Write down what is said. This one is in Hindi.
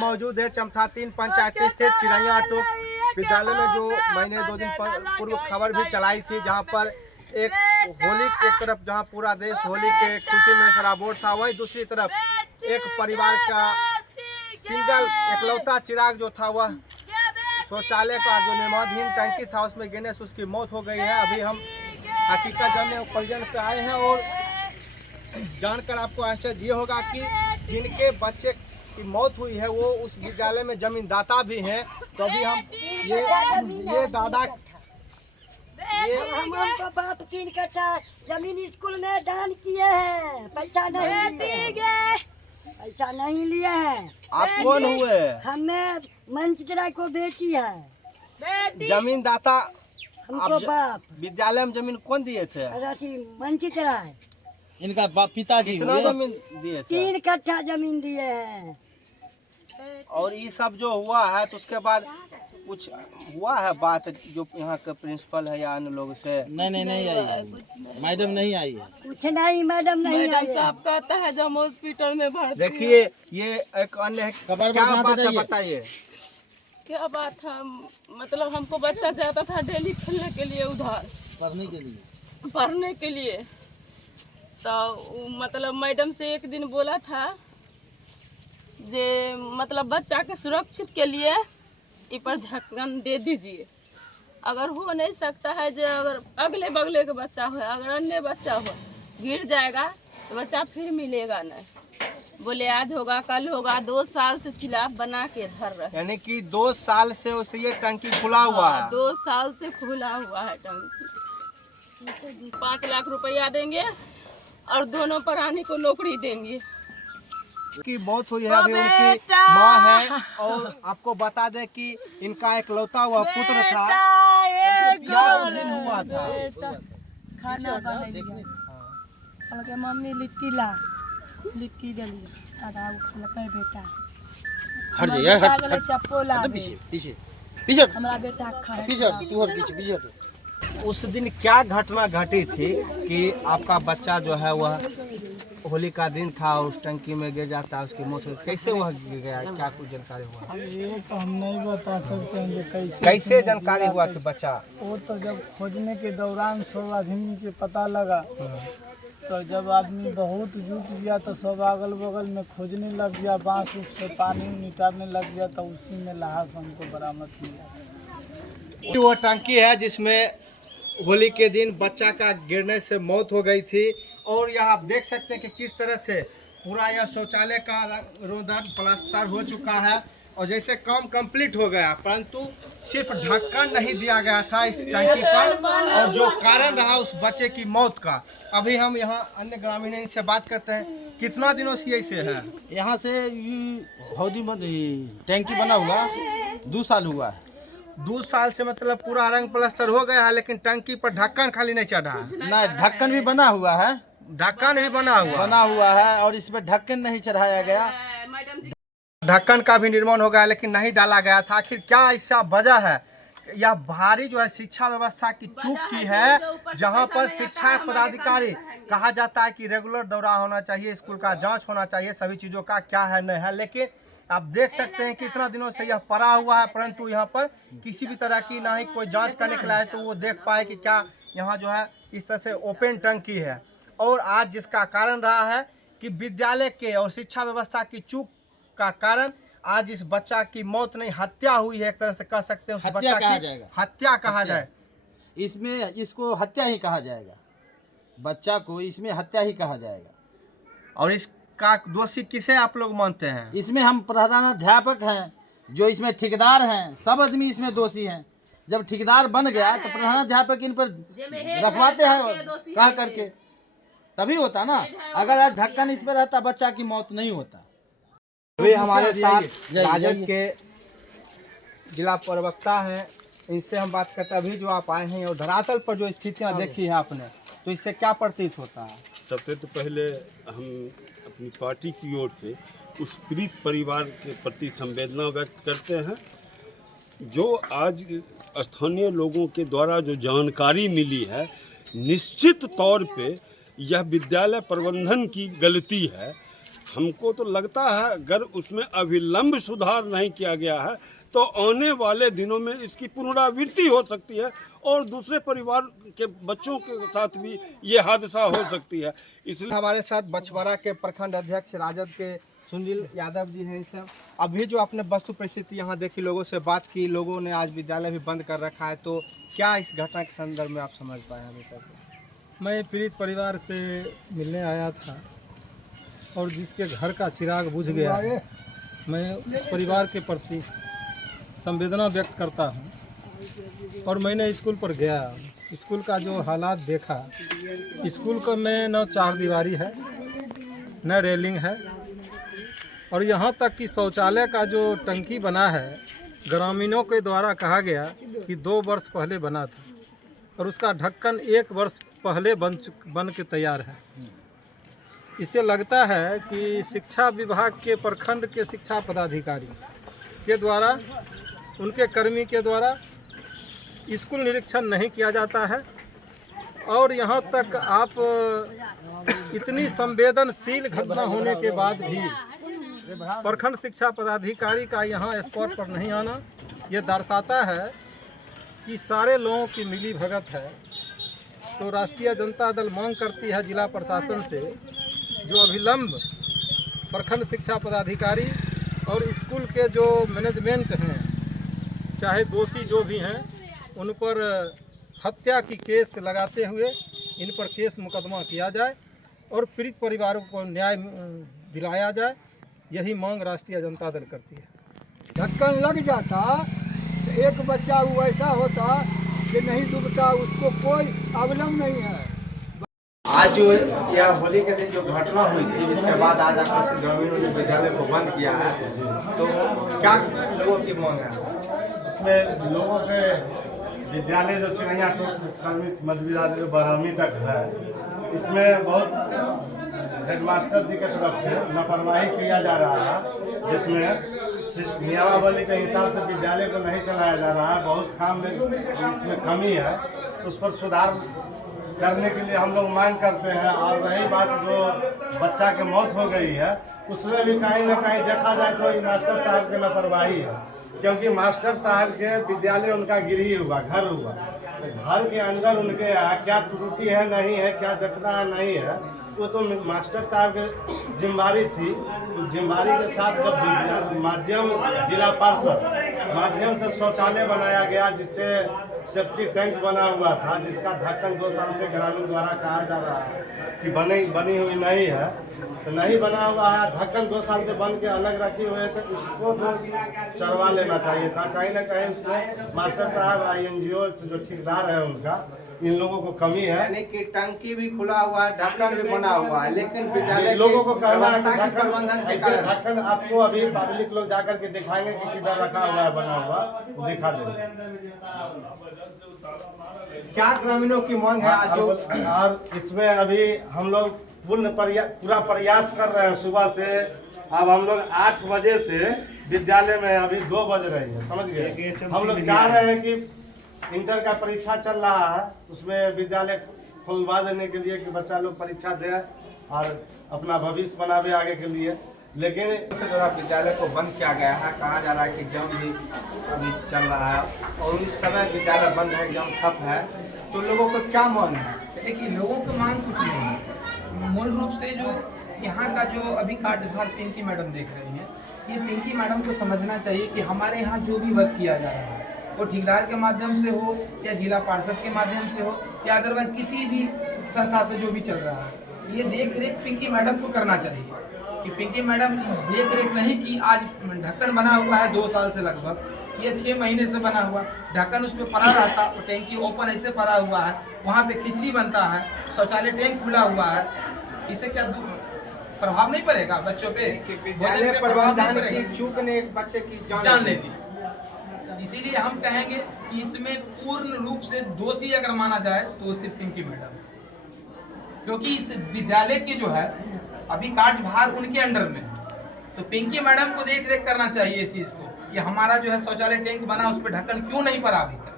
मौजूद है चमथा 3 पंचायती स्थित चिरैया टोक विद्यालय में, जो मैंने 2 दिन पूर्व खबर भी चलाई थी, जहां पर एक होली की एक तरफ जहां पूरा देश होली के खुशी में सराबोर था, वहीं दूसरी तरफ एक परिवार का सिंगल एकलौता चिराग जो था वह शौचालय का जो निर्माणाधीन टंकी था उसमें गिरने से उसकी मौत हो गई है। अभी हम हकीकत जानने परिजन पे आए हैं और जानकर आपको आश्चर्य ये होगा कि जिनके बच्चे की मौत हुई है वो उस विद्यालय में जमींदाता भी हैं। तो अभी हम ये दादा हमको बाप 3 कट्ठा जमीन स्कूल में दान किए हैं, पैसा नहीं लिए हैं। आप कौन हुए? हमें मंचित्रा को बेटी है, जमींदाता हमको बाप विद्यालय में जमीन कौन दिए थे? मंचित्रा है, इनका पिताजी कितना जमीन दिए थे? 3 कट्ठा जमीन दिए हैं। और ये सब जो हुआ है तो उसके बाद कुछ हुआ है बात जो यहाँ के प्रिंसिपल है या अन्य लोग से? नहीं आई है, मैडम नहीं आई है। कुछ नहीं, मैडम नहीं आई है। साहब कहता है जब हॉस्पिटल में भर्ती। देखिए ये एक अन्य है, क्या बात है बताइए। क्या बात था, मतलब हमको बच्चा जाता था डेली खेलने के लिए उधर, पढ़ने के लिए। तो मतलब मैडम से एक दिन बोला था जे मतलब बच्चा के सुरक्षित के लिए इ पर ढक्कन दे दीजिए। अगर हो नहीं सकता है जो अगर अगले बगले के बच्चा हो, अगर अन्य बच्चा हो गिर जाएगा तो बच्चा फिर मिलेगा नहीं। बोले आज होगा कल होगा, 2 साल से सिलाब बना के धर रहे। यानी कि 2 साल से उसे ये टंकी खुला हुआ है? 2 साल से खुला हुआ है टंकी। 5 लाख रुपया देंगे और दोनों प्राणी को नौकरी देंगे। की मौत हुई है, अभी उनकी माँ है। और आपको बता दें कि इनका एक लौता हुआ पुत्र था। क्या उस दिन हुआ था? खाना बनेगा, मम्मी लिट्टी दलिया आधा खलकै बेटा। हट जाइए, हट चप्पो पीछे हमारा बेटा खाए। पीछे उस दिन क्या घटना घटी थी कि आपका बच्चा जो है वह होली का दिन था, उस टंकी में गिर जाता है, उसकी मौत? कैसे वह गिर गया, क्या कुछ जानकारी हुआ? ये तो हम नहीं बता सकते हैं कि कैसे जानकारी हुआ कि बच्चा? वो तो जब खोजने के दौरान सब आदमी के पता लगा, तो जब आदमी बहुत जुट गया तो सब अगल बगल में खोजने लग गया, बांस उस से पानी निकालने लग गया, तो उसी में लाश हमको बरामद मिला। वो टंकी है जिसमें होली के दिन बच्चा का गिरने से मौत हो गई थी। और यह आप देख सकते हैं कि किस तरह से पूरा यह शौचालय का रोदन प्लास्टर हो चुका है और जैसे काम कंप्लीट हो गया, परंतु सिर्फ ढक्कन नहीं दिया गया था इस टंकी पर, और जो कारण रहा उस बच्चे की मौत का। अभी हम यहाँ अन्य ग्रामीण से बात करते हैं। कितना दिनों से ऐसे है? यहाँ से हौदी टैंकी बना हुआ 2 साल हुआ है। 2 साल से मतलब पूरा रंग प्लास्टर हो गया है, लेकिन टंकी पर ढक्कन खाली नहीं चढ़ा है। नहीं, ढक्कन भी बना हुआ है, ढक्कन भी बना हुआ है और इसमें ढक्कन नहीं चढ़ाया गया। ढक्कन का भी निर्माण हो गया लेकिन नहीं डाला गया था। आखिर क्या ऐसा वजह है? यह भारी जो है शिक्षा व्यवस्था की चूक की है, जहां पर शिक्षा पदाधिकारी कहा जाता है कि रेगुलर दौरा होना चाहिए, स्कूल का जांच होना चाहिए, सभी चीज़ों का क्या है नहीं है। लेकिन आप देख सकते हैं कि इतना दिनों से यह पड़ा हुआ है, परंतु यहाँ पर किसी भी तरह की ना ही कोई जांच करने के लिए तो वो देख पाए कि क्या यहाँ जो है इस तरह से ओपन टंकी है। और आज जिसका कारण रहा है कि विद्यालय के और शिक्षा व्यवस्था की चूक का कारण आज इस बच्चा की मौत नहीं, हत्या हुई है, एक तरह से कह सकते हैं। उस बच्चा की हत्या कहा जाए, इसमें इसको हत्या ही कहा जाएगा, बच्चा को इसमें हत्या ही कहा जाएगा। और इसका दोषी किसे आप लोग मानते हैं? इसमें हम प्रधानाध्यापक हैं, जो इसमें ठेकेदार हैं, सब आदमी इसमें दोषी हैं। जब ठेकेदार बन गया तो प्रधानाध्यापक इन पर रखवाते हैं कह करके, तभी होता ना। अगर आज ढक्कन इस पर रहता बच्चा की मौत नहीं होता। अभी हमारे साथ राजद के जिला प्रवक्ता हैं, इनसे हम बात करते हैं। अभी जो आप आए हैं और धरातल पर जो स्थितियां देखी है आपने, तो इससे क्या प्रतीत होता है? सबसे तो पहले हम अपनी पार्टी की ओर से उस पीड़ित परिवार के प्रति संवेदना व्यक्त करते हैं। जो आज स्थानीय लोगों के द्वारा जो जानकारी मिली है, निश्चित तौर पे यह विद्यालय प्रबंधन की गलती है। हमको तो लगता है अगर उसमें अविलंब सुधार नहीं किया गया है तो आने वाले दिनों में इसकी पुनरावृत्ति हो सकती है और दूसरे परिवार के बच्चों के साथ भी ये हादसा हो सकती है। इसलिए हमारे साथ बछवाड़ा के प्रखंड अध्यक्ष राजद के सुनील यादव जी हैं। सर, अभी जो आपने वस्तु परिस्थिति यहाँ देखी, लोगों से बात की, लोगों ने आज विद्यालय भी बंद कर रखा है, तो क्या इस घटना के संदर्भ में आप समझ पाए अभी तक? मैं पीड़ित परिवार से मिलने आया था और जिसके घर का चिराग बुझ गया है, मैं उस परिवार के प्रति संवेदना व्यक्त करता हूं। और मैंने स्कूल पर गया, स्कूल का जो हालात देखा, स्कूल का में न चार दीवारी है न रेलिंग है, और यहाँ तक कि शौचालय का जो टंकी बना है ग्रामीणों के द्वारा कहा गया कि 2 वर्ष पहले बना था और उसका ढक्कन 1 वर्ष पहले बन के तैयार है। इससे लगता है कि शिक्षा विभाग के प्रखंड के शिक्षा पदाधिकारी के द्वारा, उनके कर्मी के द्वारा स्कूल निरीक्षण नहीं किया जाता है। और यहाँ तक आप इतनी संवेदनशील घटना होने के बाद भी प्रखंड शिक्षा पदाधिकारी का यहाँ स्पॉट पर नहीं आना, ये दर्शाता है कि सारे लोगों की मिली भगत है। तो राष्ट्रीय जनता दल मांग करती है जिला प्रशासन से जो अविलंब प्रखंड शिक्षा पदाधिकारी और स्कूल के जो मैनेजमेंट हैं, चाहे दोषी जो भी हैं, उन पर हत्या की केस लगाते हुए इन पर केस मुकदमा किया जाए और पीड़ित परिवारों को न्याय दिलाया जाए। यही मांग राष्ट्रीय जनता दल करती है। ढक्कन लग जाता तो एक बच्चा वैसा होता कि नहीं डूबता, उसको कोई अवलंब नहीं है। आज जो यह होली के दिन जो घटना हुई थी, जिसके बाद आज आकर्षित ग्रामीणों ने विद्यालय को बंद किया है, तो क्या लोगों की मांग है? इसमें लोगों के विद्यालय जो चिड़ैया मध्य विद्यालय 12वीं तक है, इसमें बहुत हेडमास्टर जी की तरफ से लापरवाही किया जा रहा है, जिसमें नियमावली के हिसाब से विद्यालय को नहीं चलाया जा रहा है। बहुत काम में इसमें कमी है, उस पर सुधार करने के लिए हम लोग मांग करते हैं। और रही बात जो बच्चा की मौत हो गई है, उसमें भी कहीं ना कहीं देखा जाए तो मास्टर साहब की लापरवाही है, क्योंकि मास्टर साहब के विद्यालय उनका गृह हुआ, घर हुआ, घर के अंदर उनके क्या त्रुटि है नहीं है, क्या जखना है नहीं है, वो तो मास्टर साहब की जिम्मेदारी थी। तो जिम्मेदारी के साथ जब माध्यम जिला पार्षद माध्यम से शौचालय बनाया गया, जिससे सेफ्टी टैंक बना हुआ था, जिसका ढक्कन 2 साल से ग्रामीण द्वारा कहा जा रहा है कि बनी हुई नहीं है, तो नहीं बना हुआ है, ढक्कन 2 साल से बन के अलग रखे हुए थे, उसको तो चरवा लेना चाहिए था। कहीं ना कहीं उसमें मास्टर साहब INGO जो ठेकेदार है उनका, इन लोगों को कमी है। यानी कि टंकी भी खुला हुआ है, ढक्कन भी बना हुआ है, लेकिन विद्यालय लोगों को कहना है व्यवस्था की प्रबंधन के कारण ढक्कन आपको अभी पब्लिक लोग जाकर के दिखाएंगे कि किधर रखा हुआ है, बना हुआ, वो दिखा देंगे। क्या ग्रामीणों की मांग है आज? और इसमें अभी हम लोग पूरा प्रयास कर रहे हैं सुबह से। अब हम लोग 8 बजे से विद्यालय में अभी 2 बज रही है, समझ गए। हम लोग चाह रहे हैं कि इंटर का परीक्षा चल रहा है, उसमें विद्यालय खुलवा देने के लिए कि बच्चा लोग परीक्षा दे और अपना भविष्य बनावे आगे के लिए। लेकिन विद्यालय को बंद किया गया है, कहा जा रहा है कि एग्जाम भी अभी चल रहा है और इस समय विद्यालय बंद है, एग्जाम ठप है, तो लोगों को क्या मांग है? देखिए, लोगों की मांग कुछ नहीं है। मूल रूप से जो यहाँ का जो अभी कार्यभार पिंकी मैडम देख रही हैं, ये पिंकी मैडम को समझना चाहिए कि हमारे यहाँ जो भी वर्क किया जा रहा है, वो ठेकेदार के माध्यम से हो या जिला पार्षद के माध्यम से हो या अदरवाइज किसी भी संस्था से जो भी चल रहा है, ये देख रेख पिंकी मैडम को करना चाहिए। कि पिंकी मैडम देख रेख नहीं कि आज ढक्कन बना हुआ है 2 साल से लगभग, ये 6 महीने से बना हुआ ढक्कन उस पर पड़ा रहता, वो टैंकी ओपन ऐसे पड़ा हुआ है, वहाँ पे खिचड़ी बनता है, शौचालय टैंक खुला हुआ है, इससे क्या प्रभाव नहीं पड़ेगा बच्चों पे? विद्यालय प्रबंधन की चूक ने एक बच्चे की जान ले दी। इसीलिए हम कहेंगे कि इसमें पूर्ण रूप से दोषी अगर माना जाए तो सिर्फ पिंकी मैडम, क्योंकि इस विद्यालय की जो है अभी कार्यभार उनके अंडर में है, तो पिंकी मैडम को देख रेख करना चाहिए इस चीज को कि हमारा जो है शौचालय टैंक बना उस पर ढक्कन क्यों नहीं पड़ा अभी तक।